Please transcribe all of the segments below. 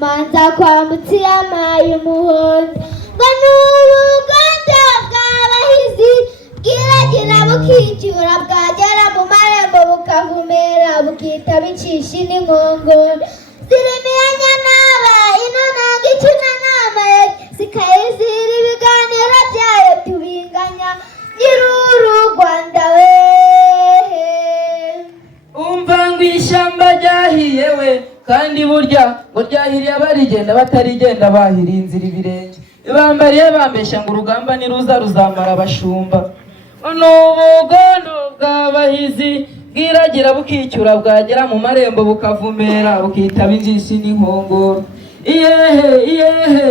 Manza kwa mutiama y'umuhondo ngo n'uruganda bw'abahizi bwiragira bukicyura bwagera mu marembo bukavumera bukita bicisha n'inkongoro zirimiye naba ino nanga ikina nama zikayizira ibiganiro byayo tubinganya nyir'uru Rwanda we. umva ngo ishyamba ryahiye we kandi burya ngo ryahiriye abarigenda batarigenda bahiriye inzira ibirenge ibambariye bambeshya ngo urugamba niruza ruzamara abashumba n'ubugondo bw'abahizi bwiragira bukicyura bwagera mu marembo bukavumera bukitaba injishi n'inkongoro iyehe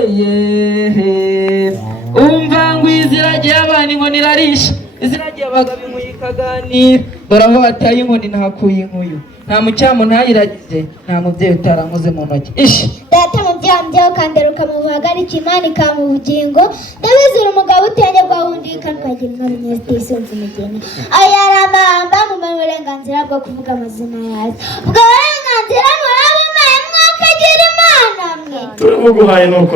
umva ngo iziragiye abana inkoni irarisha iziragiye abagabo inkuyu ikaganira dore aho hataye inkoni ntakuye inkuyu nta mucyamu ntayiragize nta mubyeyi utarankoze mu ntoki ishi data mu byaha byawe ukanderuka mu buhagarike Imana ikamu bugingo ndabizira umugabo utenge bwahundika twagira inka zitisunze imigeni ayaramamba mu uburenganzira bwo kuvuga amazina yazo ubwo burenganzira murabumaye mwakagira Imana mwe turabuguhaye nuko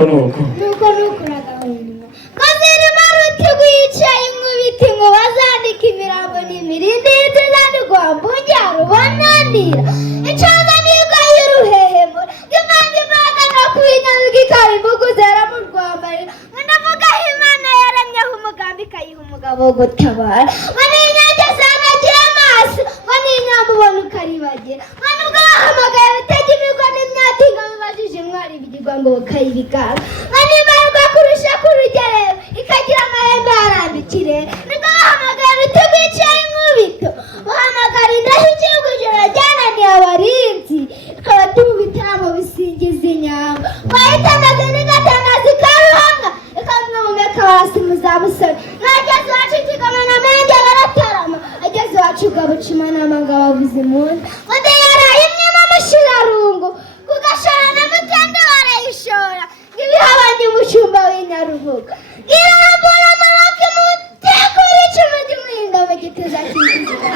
uragahunda kozirima ruti wicaye inkubiti ngo bazandika imirambo n'imirindi y'inzira rwambunge rubonanira incaza niga y'uruhehemura imana imbaraga no kubinyazwa ikaba imbugu zera mu rwambariro ngo ndavuga aho Imana yaremyeho umugambi ikayiha umugabo wo gutabara ngo n'inyange zanagira amaso ngo n'inyambo ubona ukaribagira ngo nubwo bahamagaye bitega imigwa n'imyati ngo bibajije intwari ibigirwa ngo bakayibigana ngo n'imbaraga kurusha kurugerero ikagira amahembe arambikire nibwo bahamagaye ruti wicaye inkubito bahamagara indaho igihugu ijoro ryananiye abarinzi tukaba tuba ibitaramo bisingiza inyamba twahitanaze n'igatanazi karuhamwa ikamwe mu meka hasi muzabusore mwageze iwacu ikigamana menge baratarama ageze iwacu ugabucima n'amanga bavuze impundu undi yaraye imwe mushirarungu kugashora na mutende barayishora ibihabanye umushumba w'inyarubuga irambura amaboko muteko w'icumu ry'umuhinda mu gituza cy'inzira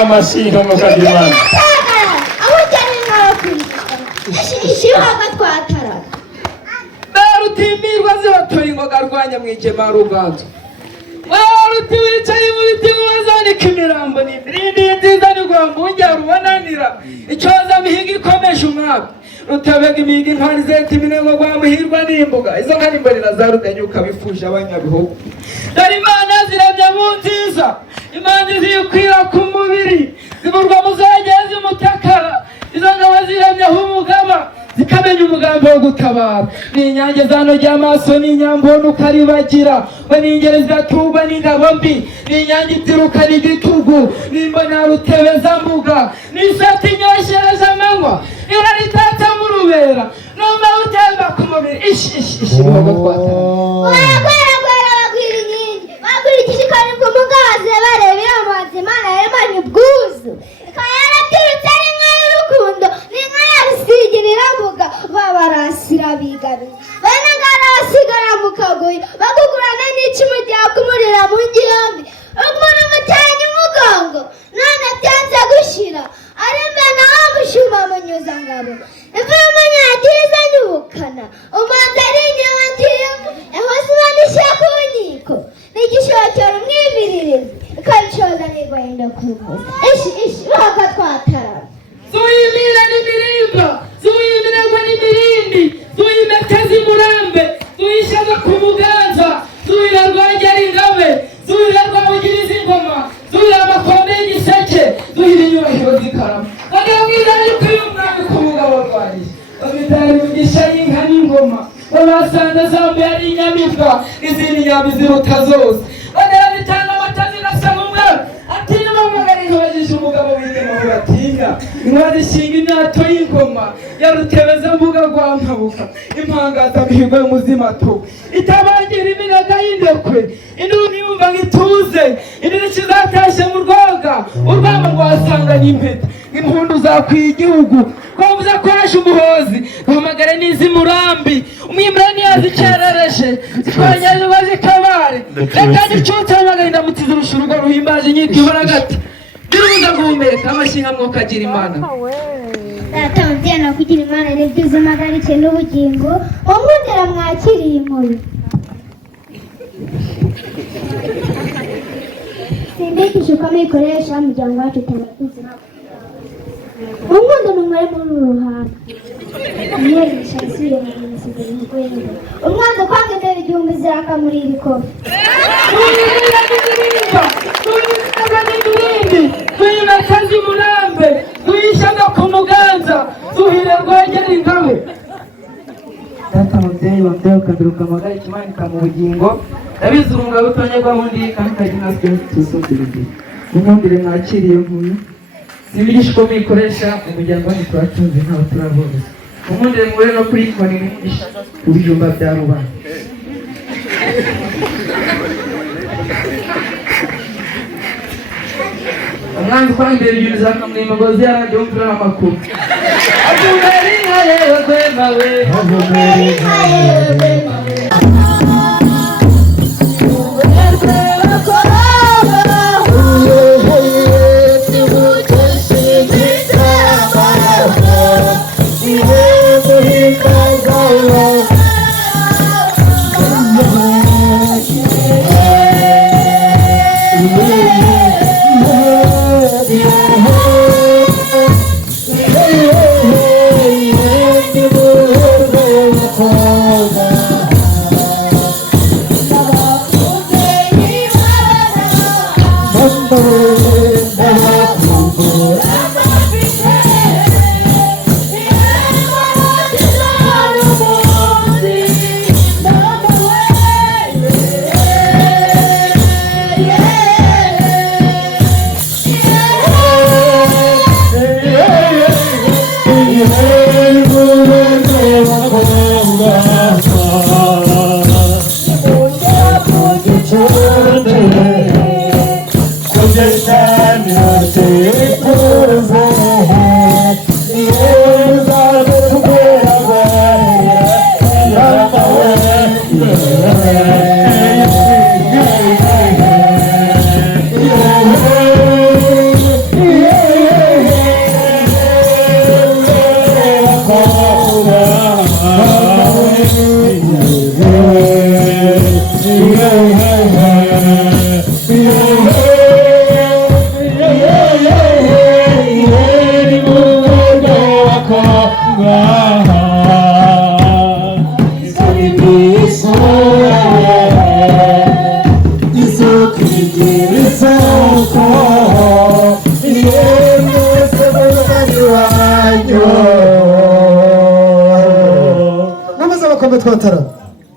amasiga mukagira Imana aho ujyanye n'abakwiriye ishibaga twataraga barutimirwa zibatoye ingoga rwanya mwigema ruganzo baruti wicaye mu biti bazandika imirambo n'imirindi y'inziza n'urwambunge rubonanira icyoza mihiga ikomeje umwaka rutabega imihiga inkani zeta iminego rwamuhirwa n'imbuga izo nkani mbonera za rudanyuka bifuje abanyabihugu dore Imana ziramya mu nziza imanzi zikwira ku mubiri zivurwa mu zogezi umutakara izo ngabo ziramyaho umugaba zikamenya umugambi wo gutabara n'inyange zanogeye amaso n'inyambono ukaribagira we n'ingeri zidatuba n'ingabo mbi n'inyange itirukana igitugu n'imbona rutebezambuga n'isati inyoshereje amanywa ira ritatse mu rubera numva utemba ku mubiri ishi bihogo twatara bagwira inkingi bagwira igishikani ku mugaze bareba iramuhanzi Imana yaremanye ubwuzu ikaba yaraturutse ari inka y'urukundo n'inka yarisigira iravuga babarasira bigabiye bene ngara basigara mu kagoyi bagugurana n'icumu ryakumurira mu ngiyombi umuntu umutanye umugongo none byanze gushira ari mbena wamushuma munyuzangabo imvura umunyatiza nyubukana umanza ari inyamangingo yahoze ibanisha ku nkiko n'igishokero umwibiririzi ikabicoza n'igwenda kurubuza ishi baga twatarana zuyimira n'imirimba zuyimiragwa n'imirindi zuyimeteza imurambe zuyishaza ku muganza zuyira rwagera ingabe zuyira rwamugiriza ingoma zuyira amakombe y'igiseke zuhira inyubahiro zikarama bagera mwiza yuko uyu mwami ku mugabo rwanjye bafitanye imigisha y'inka n'ingoma babasanze zambaye ari inyamibwa n'izindi nyambi ziruta zose bagera bitanga amata zirasama umwami atinya bamugara inkabajije umugabo w'ingema batinya inka zishinga imyato y'ingoma ya rutebezambuga rwa nkabuka impangazamihigo y'umuzimato itabangira iminaga y'indekwe induru yumva nk'ituze induru kizatashye mu rwoga urwamo rwasanganye impeta impundu zakwiye igihugu twavuze ko yaje umuhozi bahamagare n'iz'imurambi umwimira ntiyazicerereje zitwanyazwa zikabare reka gicutse hamagara indamutsi zirusha urugo ruhimbaje inyito ihora gati biruza guhumeka amashinga mwuka agira Imana data mubyeyi no kugira Imana n'ibyiza impagarike n'ubugingo umwundira mwakiriye inkuru simbikisha uko amikoresha umuryango wacu utabakuze unkunda numare muri uru ruhando umwigisha asubire mu mizigo y'urwego umwanzi kwanga intebe igihumbi zirakamurira ibikofi tuyimakazi murambe tuyishaga ku muganza tuhire rwogera ingabe data mubyeyi wambyaye ukaduruka amagara ikimanika mu bugingo ndabizi urungabo utonyegwa undi kandi ukagira natwe tusumbirijwe nimwumvire mwakiriye nkuru sibigisha uko mwikoresha umuryango wanyu turatunze ntawe turaboroza umwumvire mwure no kuri koni mwigisha ku bijumba bya rubanda umwanzi kwambere ibintu zakamura imigozi yarajya wumvira amakuru avumera inka yewe kwema we avumera inka yewe kwema we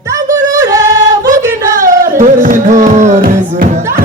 Tangurure mugindore, dore intore zura.